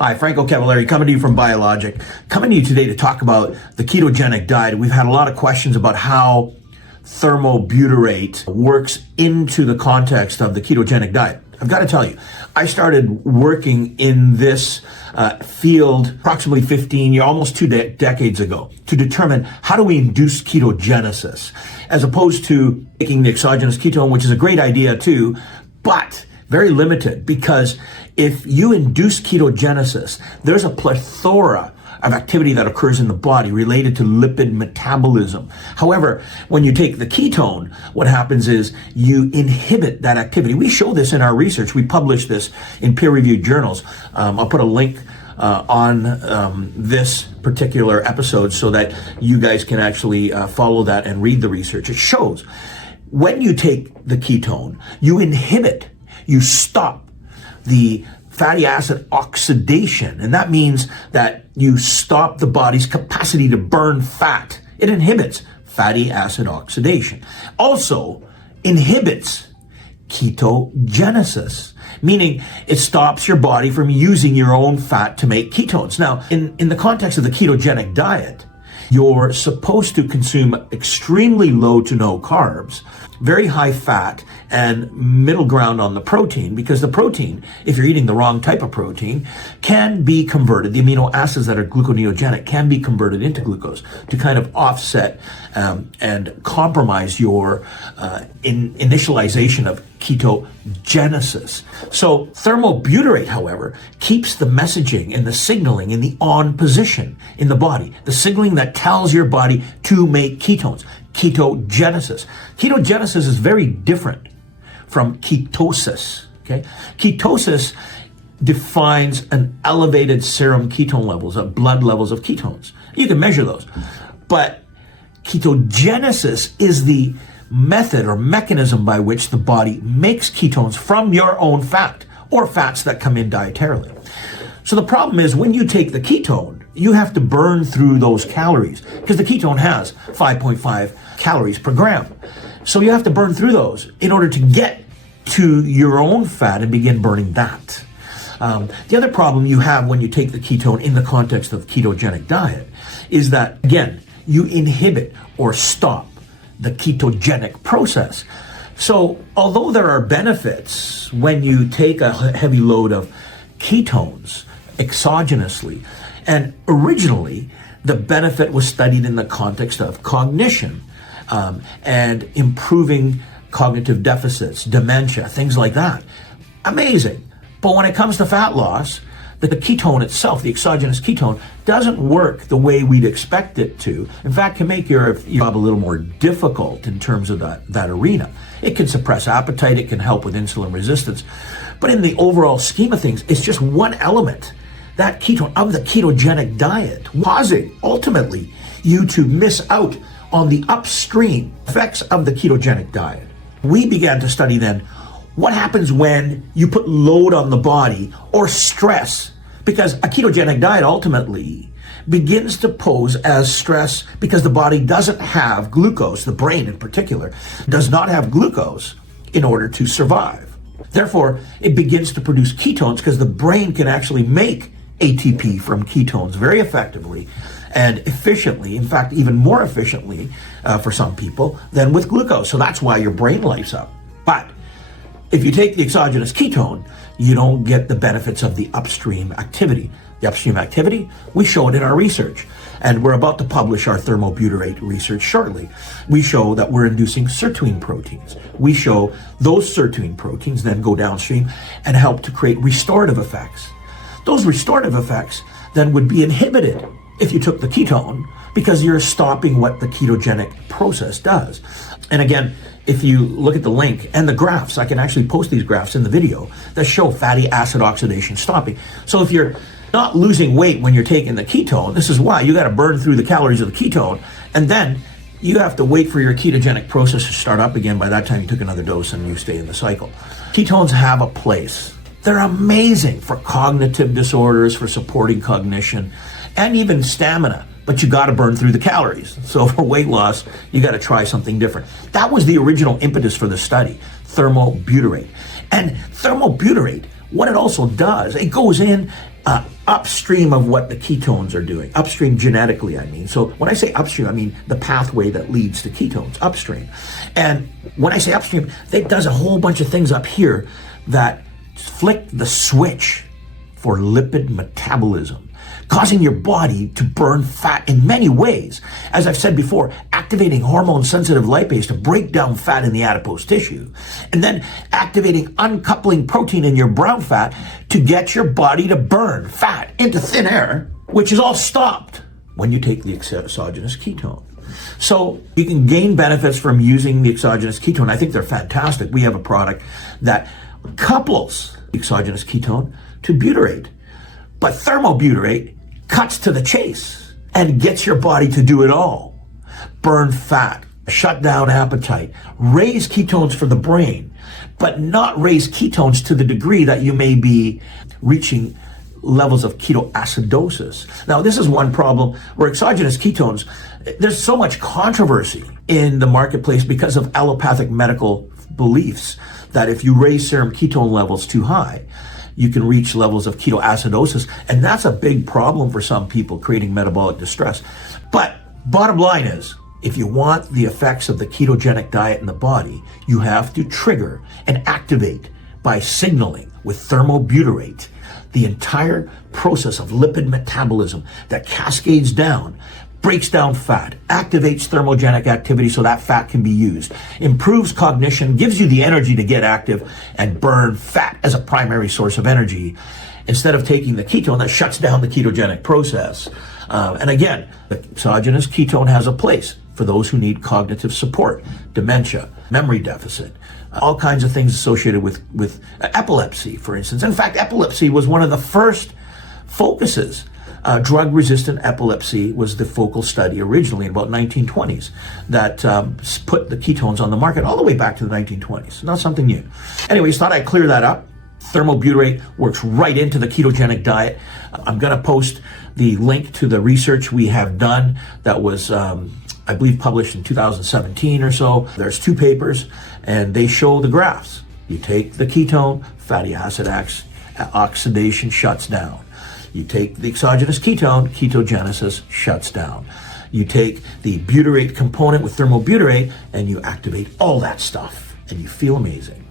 Hi, Franco Cavaleri coming to you from Biologic. Coming to you today to talk about the ketogenic diet. We've had a lot of questions about how thermobutyrate works into the context of the ketogenic diet. I've got to tell you, I started working in this field approximately 15 years, almost 2 decades ago, to determine how do we induce ketogenesis, as opposed to taking the exogenous ketone, which is a great idea too, but very limited, because if you induce ketogenesis, there's a plethora of activity that occurs in the body related to lipid metabolism. However, when you take the ketone, what happens is you inhibit that activity. We show this in our research. We publish this in peer-reviewed journals. I'll put a link on this particular episode so that you guys can actually follow that and read the research. It shows when you take the ketone, you inhibit, you stop the fatty acid oxidation, and that means that you stop the body's capacity to burn fat. It inhibits fatty acid oxidation. Also inhibits ketogenesis, meaning it stops your body from using your own fat to make ketones. Now, in the context of the ketogenic diet, you're supposed to consume extremely low to no carbs, very high fat, and middle ground on the protein, because the protein, if you're eating the wrong type of protein, can be converted. The amino acids that are gluconeogenic can be converted into glucose to kind of offset and compromise your initialization of ketogenesis. So thermobutyrate, however, keeps the messaging and the signaling in the on position in the body, the signaling that tells your body to make ketones, ketogenesis. Ketogenesis is very different from ketosis, okay? Ketosis defines an elevated serum ketone levels, blood levels of ketones. You can measure those. But ketogenesis is the method or mechanism by which the body makes ketones from your own fat or fats that come in dietarily. So the problem is when you take the ketone, you have to burn through those calories because the ketone has 5.5 calories per gram. So you have to burn through those in order to get to your own fat and begin burning that. The other problem you have when you take the ketone in the context of ketogenic diet is that, again, you inhibit or stop the ketogenic process. So although there are benefits when you take a heavy load of ketones exogenously, and originally the benefit was studied in the context of cognition and improving cognitive deficits, dementia, things like that. Amazing. But when it comes to fat loss, the ketone itself, the exogenous ketone, doesn't work the way we'd expect it to. In fact, can make your job a little more difficult in terms of that arena. It can suppress appetite, it can help with insulin resistance. But in the overall scheme of things, it's just one element, that ketone of the ketogenic diet, causing ultimately you to miss out on the upstream effects of the ketogenic diet. We began to study then what happens when you put load on the body or stress, because a ketogenic diet ultimately begins to pose as stress because the body doesn't have glucose, the brain in particular, does not have glucose in order to survive. Therefore, it begins to produce ketones because the brain can actually make ATP from ketones very effectively and efficiently, in fact, even more efficiently for some people than with glucose. So that's why your brain lights up. But if you take the exogenous ketone, you don't get the benefits of the upstream activity. The upstream activity, we show it in our research. And we're about to publish our thermobutyrate research shortly. We show that we're inducing sirtuin proteins. We show those sirtuin proteins then go downstream and help to create restorative effects. Those restorative effects then would be inhibited if you took the ketone because you're stopping what the ketogenic process does. And again, if you look at the link and the graphs, I can actually post these graphs in the video that show fatty acid oxidation stopping. So if you're not losing weight when you're taking the ketone, this is why you got to burn through the calories of the ketone, and then you have to wait for your ketogenic process to start up again. By that time, you took another dose and you stay in the cycle. Ketones have a place. They're amazing for cognitive disorders, for supporting cognition, and even stamina. But you got to burn through the calories. So for weight loss, you got to try something different. That was the original impetus for the study, thermobutyrate. And thermobutyrate, what it also does, it goes in upstream of what the ketones are doing. Upstream genetically, I mean. So when I say upstream, I mean the pathway that leads to ketones, upstream. And when I say upstream, it does a whole bunch of things up here that flick the switch for lipid metabolism, causing your body to burn fat in many ways. As I've said before, activating hormone-sensitive lipase to break down fat in the adipose tissue, and then activating uncoupling protein in your brown fat to get your body to burn fat into thin air, which is all stopped when you take the exogenous ketone. So you can gain benefits from using the exogenous ketone. I think they're fantastic. We have a product that couples exogenous ketone to butyrate. But thermobutyrate cuts to the chase and gets your body to do it all. Burn fat, shut down appetite, raise ketones for the brain, but not raise ketones to the degree that you may be reaching levels of ketoacidosis. Now, this is one problem where exogenous ketones, there's so much controversy in the marketplace because of allopathic medical beliefs that if you raise serum ketone levels too high, you can reach levels of ketoacidosis, and that's a big problem for some people, creating metabolic distress. But bottom line is, if you want the effects of the ketogenic diet in the body, you have to trigger and activate by signaling with thermobutyrate the entire process of lipid metabolism that cascades down, breaks down fat, activates thermogenic activity so that fat can be used, improves cognition, gives you the energy to get active and burn fat as a primary source of energy, instead of taking the ketone that shuts down the ketogenic process. And again, the exogenous ketone has a place for those who need cognitive support, dementia, memory deficit, all kinds of things associated with epilepsy, for instance. In fact, epilepsy was one of the first focuses. Drug-resistant epilepsy was the focal study originally in about 1920s that put the ketones on the market all the way back to the 1920s. Not something new. Anyways, thought I'd clear that up. Thermobutyrate works right into the ketogenic diet. I'm going to post the link to the research we have done that was, I believe, published in 2017 or so. There's 2 papers, and they show the graphs. You take the ketone, fatty acid oxidation shuts down. You take the exogenous ketone, ketogenesis shuts down. You take the butyrate component with thermobutyrate, and you activate all that stuff, and you feel amazing.